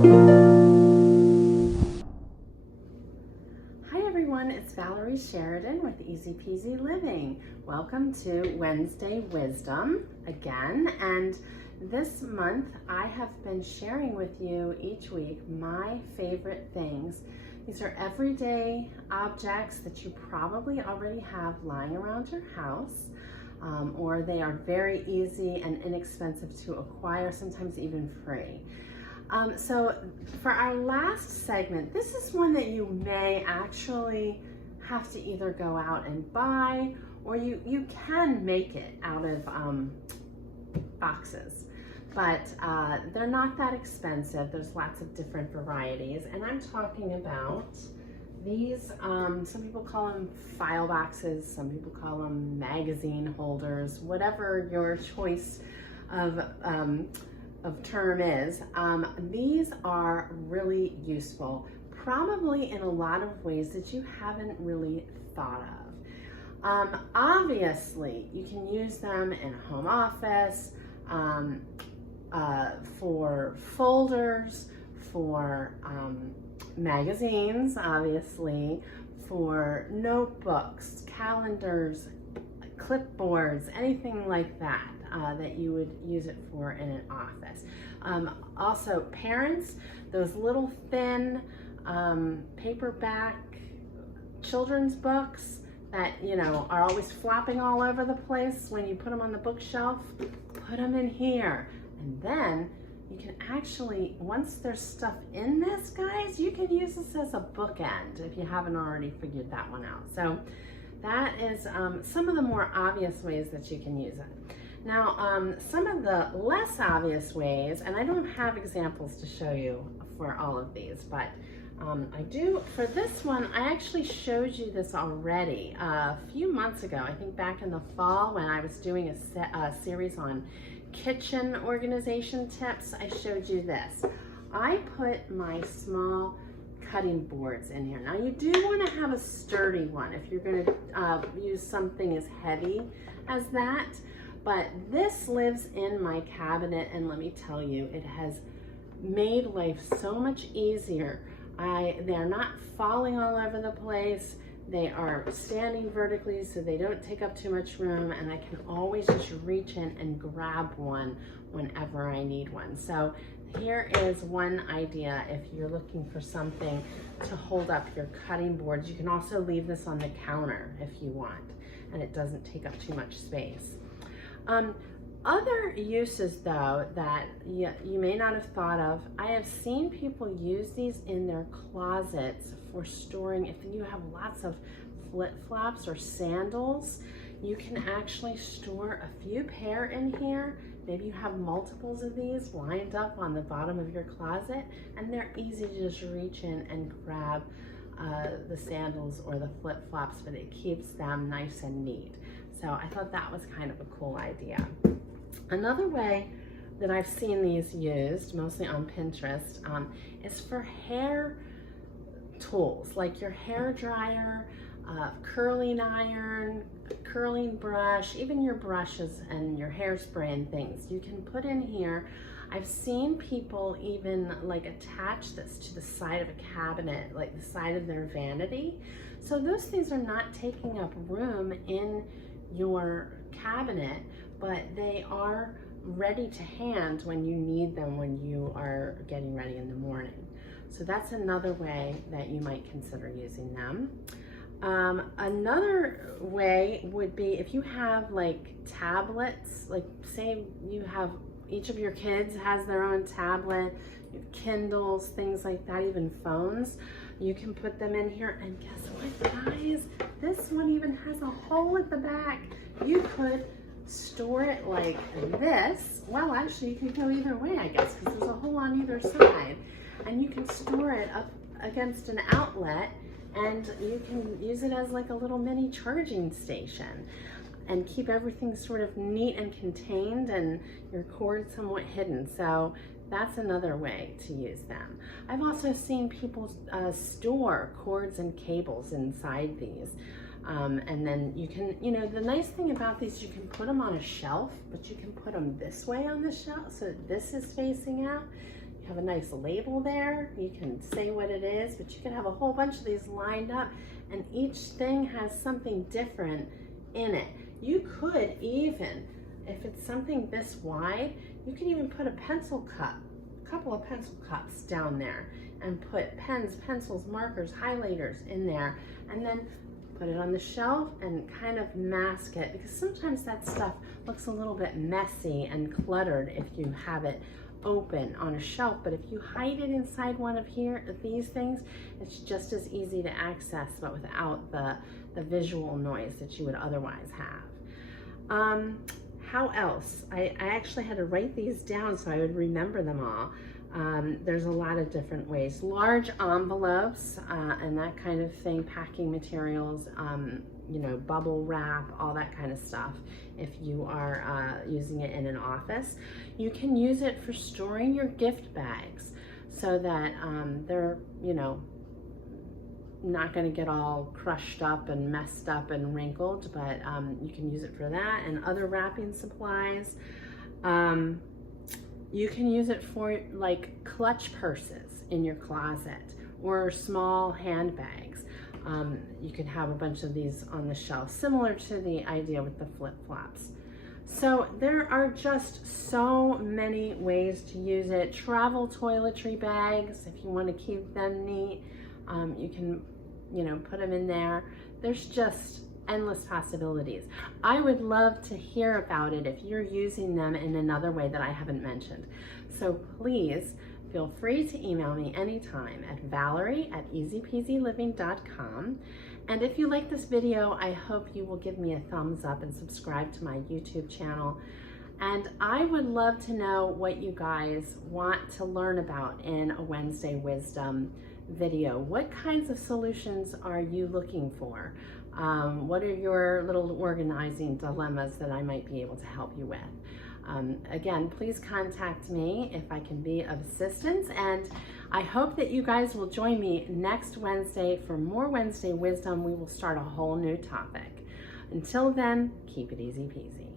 Hi everyone, it's Valerie Sheridan with Easy Peasy Living. Welcome to Wednesday Wisdom again, and this month I have been sharing with you each week my favorite things. These are everyday objects that you probably already have lying around your house, or they are very easy and inexpensive to acquire, sometimes even free. So for our last segment, this is one that you may actually have to either go out and buy, or you can make it out of boxes. But they're not that expensive. There's lots of different varieties. And I'm talking about these, some people call them file boxes, some people call them magazine holders, whatever your choice of term is. These are really useful, probably in a lot of ways that you haven't really thought of. Obviously, you can use them in a home office, for folders, for magazines, obviously, for notebooks, calendars, clipboards, anything like that. That you would use it for in an office. Also, parents, those little thin paperback children's books that are always flopping all over the place when you put them on the bookshelf, put them in here. And then you can actually, once there's stuff in this, guys, you can use this as a bookend if you haven't already figured that one out. So that is some of the more obvious ways that you can use it. Now, some of the less obvious ways, and I don't have examples to show you for all of these, but I do for this one. I actually showed you this already a few months ago, I think back in the fall when I was doing a series on kitchen organization tips. I showed you this. I put my small cutting boards in here. Now you do want to have a sturdy one if you're going to use something as heavy as that. But this lives in my cabinet, and let me tell you, it has made life so much easier. They're not falling all over the place. They are standing vertically so they don't take up too much room, and I can always just reach in and grab one whenever I need one. So here is one idea if you're looking for something to hold up your cutting boards. You can also leave this on the counter if you want, and it doesn't take up too much space. Other uses though that you may not have thought of, I have seen people use these in their closets for storing. If you have lots of flip-flops or sandals, you can actually store a few pair in here. Maybe you have multiples of these lined up on the bottom of your closet, and they're easy to just reach in and grab the sandals or the flip-flops, but it keeps them nice and neat. So I thought that was kind of a cool idea. Another way that I've seen these used, mostly on Pinterest, is for hair tools, like your hair dryer, curling iron, curling brush, even your brushes and your hairspray and things. You can put in here. I've seen people even like attach this to the side of a cabinet, like the side of their vanity. So those things are not taking up room in your cabinet, but they are ready to hand when you need them when you are getting ready in the morning. So that's another way that you might consider using them. Another way would be if you have like tablets, like say you have, each of your kids has their own tablet, Kindles, things like that, even phones. You can put them in here, and guess what, guys? This one even has a hole at the back. You could store it like this. Well, actually, you can go either way, I guess, because there's a hole on either side. And you can store it up against an outlet, and you can use it as like a little mini charging station and keep everything sort of neat and contained and your cord somewhat hidden. So that's another way to use them. I've also seen people store cords and cables inside these. And then you can, the nice thing about these, you can put them on a shelf, but you can put them this way on the shelf, so this is facing out. You have a nice label there. You can say what it is, but you can have a whole bunch of these lined up, and each thing has something different in it. You could even, if it's something this wide, you could even put a pencil cup, a couple of pencil cups down there, and put pens, pencils, markers, highlighters in there, and then put it on the shelf and kind of mask it, because sometimes that stuff looks a little bit messy and cluttered if you have it open on a shelf. But if you hide it inside one of these things, it's just as easy to access, but without the visual noise that you would otherwise have. How else? I actually had to write these down so I would remember them all. There's a lot of different ways. Large envelopes and that kind of thing, packing materials, you know, bubble wrap, all that kind of stuff. If you are using it in an office, you can use it for storing your gift bags so that they're, you know, not going to get all crushed up and messed up and wrinkled, but you can use it for that and other wrapping supplies. You can use it for like clutch purses in your closet or small handbags. You can have a bunch of these on the shelf, similar to the idea with the flip-flops. So there are just so many ways to use it. Travel toiletry bags, if you want to keep them neat, you can, you know, put them in there. There's just endless possibilities. I would love to hear about it if you're using them in another way that I haven't mentioned. So please feel free to email me anytime at valerie@easypeasyliving.com. And if you like this video, I hope you will give me a thumbs up and subscribe to my YouTube channel. And I would love to know what you guys want to learn about in a Wednesday Wisdom video. What kinds of solutions are you looking for? What are your little organizing dilemmas that I might be able to help you with? Again, please contact me if I can be of assistance, and I hope that you guys will join me next Wednesday for more Wednesday Wisdom. We will start a whole new topic. Until then, keep it easy peasy.